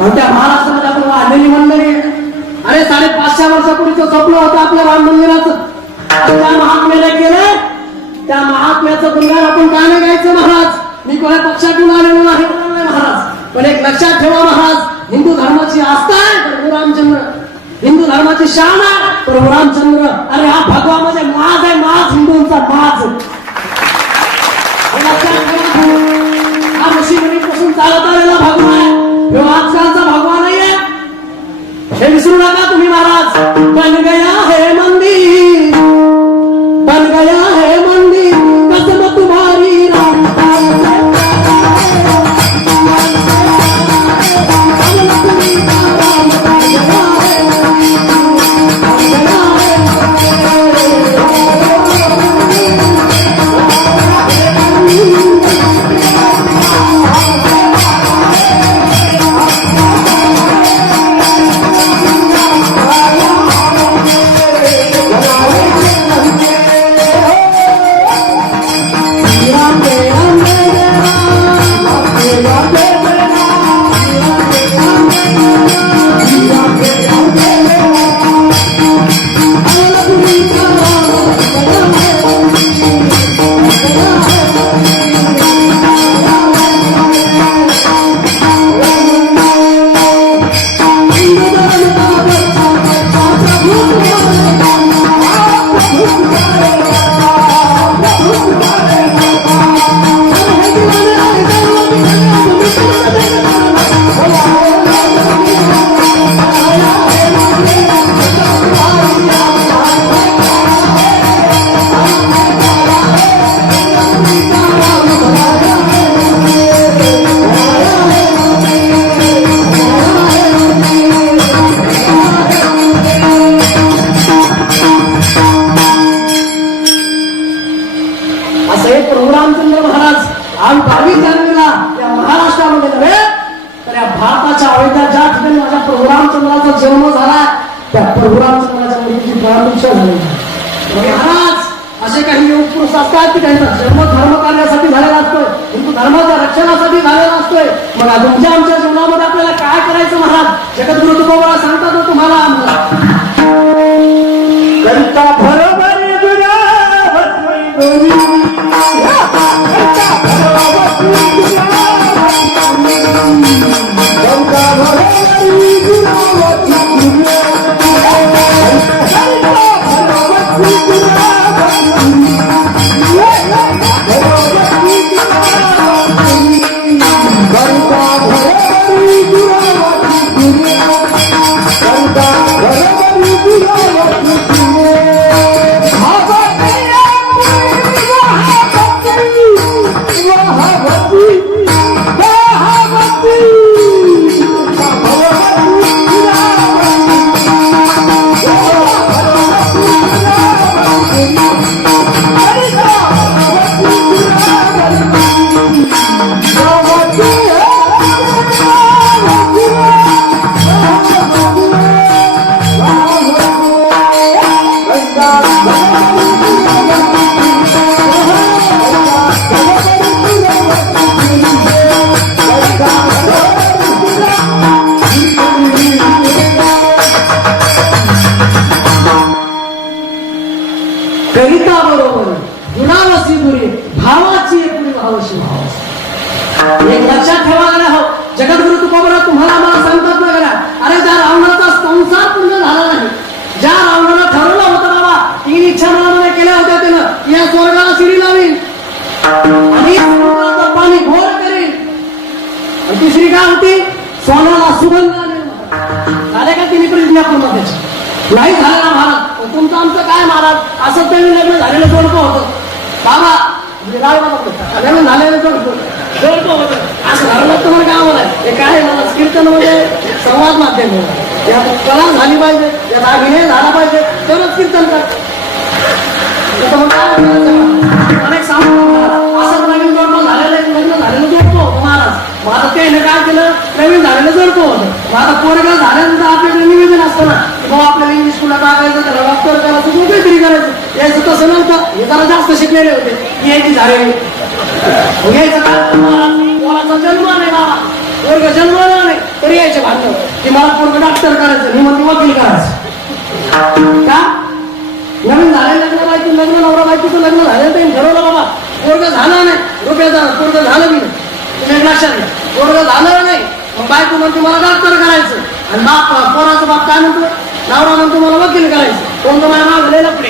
आणि त्या महाराष्ट्रामध्ये आपण वाढलेली मंडळी, अरे 550 वर्षापूर्वीचं स्वप्न होतं आपल्या राम मंदिराचं. त्या महात्म्याला केलं, त्या महात्म्याचं गुणगान आपण का नाही गायचं महाराज? मी कोणा पक्षातून आलेलो नाही महाराज, पण एक लक्षात ठेवा महाराज, हिंदू धर्माची आस्था आहे प्रभू रामचंद्र, हिंदू धर्माची शान आहे प्रभू रामचंद्र. अरे हा भगवा म्हणजे माज आहे, माज, हिंदूंचा माज. हा ऋषीमुनीपासून चालत आलेला भगवा आहे, ह्यो आजकालचा भगवा नाहीये, हे विसरू नका तुम्ही महाराज. बन गया है मंदिर, बन गया है मंदिर, कसम तुम्हारी राम. महाराज असे काही योग पुरुष असतात की त्यांचा जन्म धर्म करण्यासाठी झालेला असतोय, हिंदू धर्माच्या रक्षणासाठी झालेला असतोय. मग तुमच्या आमच्या जीवनामध्ये आपल्याला काय करायचं महाराज? जगद्गुरु तुकोबा सांगतात ना तुम्हाला, करिता बरोबर एक लक्षात ठेवा हो. जगद्गुरु तुकोबा तुम्हाला मला सांगतात ना करा, अरे ज्या रावणाचा संसार पूर्ण झाला नाही, ज्या रावणाला ठरवलं होतं बाबा 3 इच्छा मनामध्ये केल्या होत्या त्यानं, या स्वर्गाला शिडी लावीन आणि समुद्राचं पाणी घोर करेन, आणि तिसरी काय होती, सोन्याला सुगंध झाले का तिने प्रतिज्ञा पूर्ण त्याची नाही झालेला महाराज. तुमचं आमचं काय महाराज, असं त्यांनी लग्न झालेलं जोडपं होतं बाबा, लग्न झालेलं जोडपं होतं असं धर्मात तुम्हाला काय मला हे काय मला कीर्तनमध्ये संवाद माध्यम यात कला झाली पाहिजे, यात अभिनय झाला पाहिजे, तरच कीर्तन कर. अनेक सांगतो असं नवीन जोडपं झालेलं लग्न झालेलं जोडपं होतं महाराज. मग आता त्याने काय केलं, नवीन झालेलं जोडपं होतं. मग आता पोरगा झाल्यानंतर आपल्याकडे निवेदन असतं ना, बाबा आपल्याला इंग्लिश स्कूलला टाकायचं, त्याला डॉक्टर करायचं, काहीतरी करायचं. यायचं तसं नव्हतं, हे जरा जास्त शिकलेले होते, यायची झालेली यायचं का, पोराचा जन्म नाही बाबा, वर्ग जन्मला नाही तरी यायचे भांडण की मला पोरग डॉक्टर करायचं मी म्हणते वकील करायचं का नवीन झाले लग्न नवरा बायकोचं लग्न झालं तर ठरवलं बाबा पोरग झालं नाही रुपयाचा पोरग झालं मी तुम्ही लक्षात घ्या पोरग झालं नाही मग बायको म्हणते मला डॉक्टर करायचं आणि बाप पोराचा बाप काय म्हणतो नवरा म्हणतो मला वकील करायचं कोणतं माझ्या मागं लय लपडे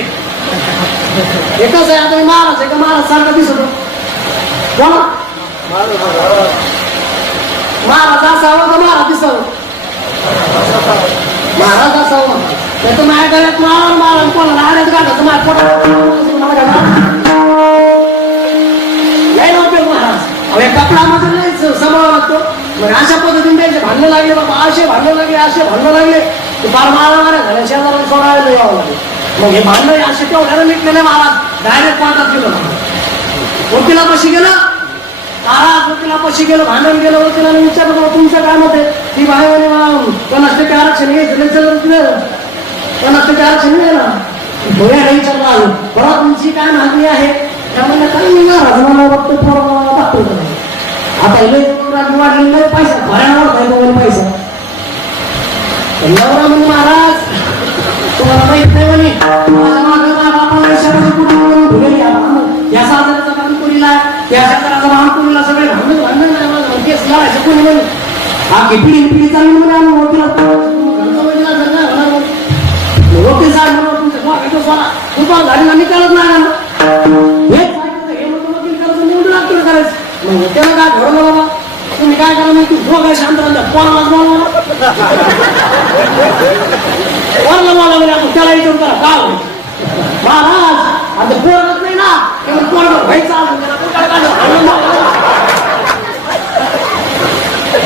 एकच आहे आता मी महाराज आहे का महाराज सारखा दिसतो बोला महाराज असावं का महाराज दिसावं महाराज असावं नाही तर माझ्या गळ्यात मारा कोणाला आल्याच गाठायचं माझ्या पोटात नाही नव्हते महाराज अहो कपडा माझं नाही सांभाळावं लागतो मग अशा पद्धतीने त्यांचे भांडणं लागले बाबा असे भांडणं लागले ते फार मारा झाल्या शेजाराला सोडायला यावं लागले मग हे भांडण असे तेवढ्याला मिटलेले महाराज डायरेक्ट पाठात गेलं वकिलापाशी गेलं महाराज वकिलापाशी गेलं भांडण गेलं वकिलाने विचारलं तुमचं काय मत आहे ती बाहेर कोणाष्टके आरक्षण घ्यायचं 50% आरक्षण मिळालं विचारलं आलो बघा तुमची काय मागणी आहे त्यामुळे काय नाही महाराज मला वाटतं थोडं आता वाढलेला पैसा भयानक आहे पैसा नवरा म्हणजे महाराज तुम्हाला माहित नाही म्हणे माझ्या मागे बापाला कुठे या साजराचा भानपुरीला या साजराचा भानपुरीला सगळे भांडण नाही माझं केस लावायचं कोणी म्हणे हा पिढी चालली म्हणे आम्ही वकील साहेब तुमच्या सोना दुपार झाडीला निकालच नाही हेच हे म्हणतो वकील करायचं निवडून डॉक्टर करायचं मग त्याला काय घडवलं बाबा तुम्ही काय करा मग तू दोघं शांत राहता कोणालाच बोला म्हणजे आपण त्याला विचारून करा का महाराज आता पोरगत नाही ना तेव्हा पोरग व्हायचं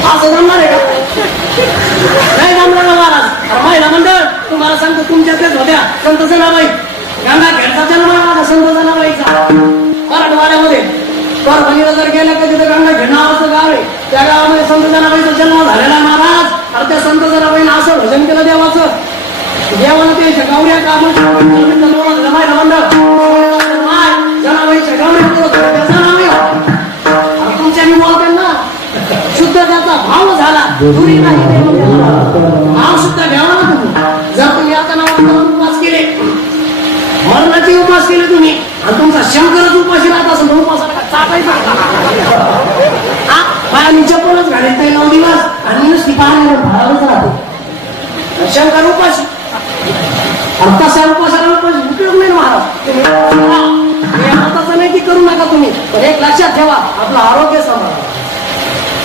असं जमणार आहे का नाही जमणार ना महाराज महिला मंडळ तुम्हाला सांगतो तुमच्यातच होत्या संत जनाबाई गंगा खेळचा जन्म माझा संत जनाबाईचा मराठवाड्यामध्ये परभणीला जर गेलं का तिथे गंगा घेणं नावाचं गाव आहे त्या गावामध्ये संत जनाबाईचा जन्म झालेला महाराज आणि त्या संत जनाबाईनं असं भजन केलं देवाचं देवानं ते गावऱ्या काम महिला मंडळ जनाबाईच्या गावऱ्या तुमच्या मी बोलते ना शुद्ध त्याचा भाव झाला दुरी नाही भाव सुद्धा घ्यावा ना तुम्ही जर तुम्ही आता नावाचा उपास केले मरणाचे उपास केले तुम्ही आणि तुमचा शंकरच उपाशी राहत असेल तर उपासाला चाटायचा मला मी चप्पलच घालेल ते 9 दिवस आणि नुसती पाण्यावर भारावच राहते शंकर उपाशी आणि तशा उपासाला उपाशी उपयोग नाही महाराज तसं नाही की करू नका तुम्ही पण एक लक्षात ठेवा आपलं आरोग्य सांभाळा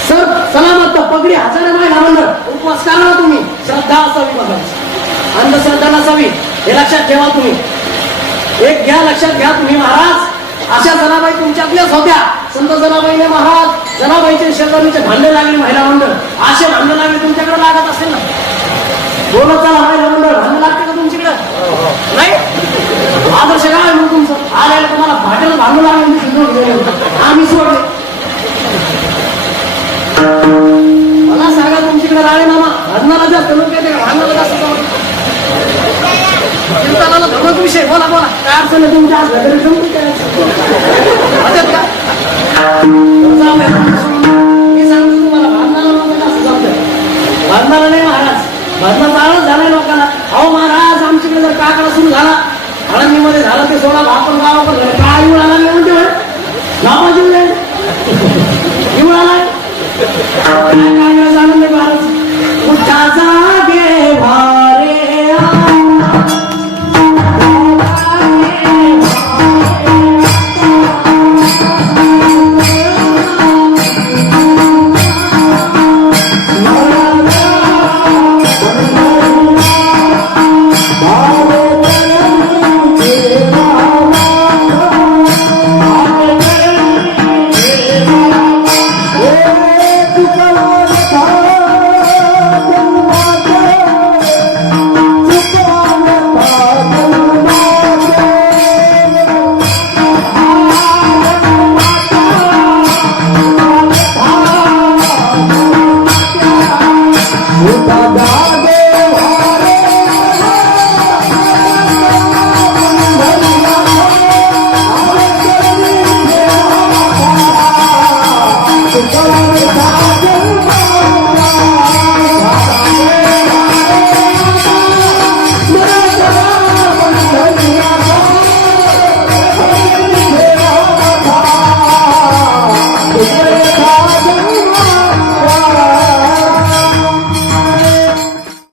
सर सलामत पगडी हजार महिला मंडळ उपवास करा तुम्ही श्रद्धा असावी बघायची अंधश्रद्धा नसावी हे लक्षात ठेवा तुम्ही एक घ्या लक्षात घ्या तुम्ही महाराज अशा जनाबाई तुमच्यातल्याच होत्या संत जनाबाईने महाराज जनाबाईचे शेजारीचे भांडे लागले महिला मंडळ असे भांडण लागले तुमच्याकडे लागत असेल ना बोलत चला महिला मंडळ भांडण लागते का तुमच्याकडे नाही आदर्श काय मग तुमचं आलेलं तुम्हाला भांड्याला भांडू लागले आम्ही सोडले मला सांगा तुमच्याकडे राळे मामा भांडणाला जास्त लोक येते का भांडणाला जास्त कीर्तनाला धर्मक विषय बोला काय अडचण आहे तुमच्या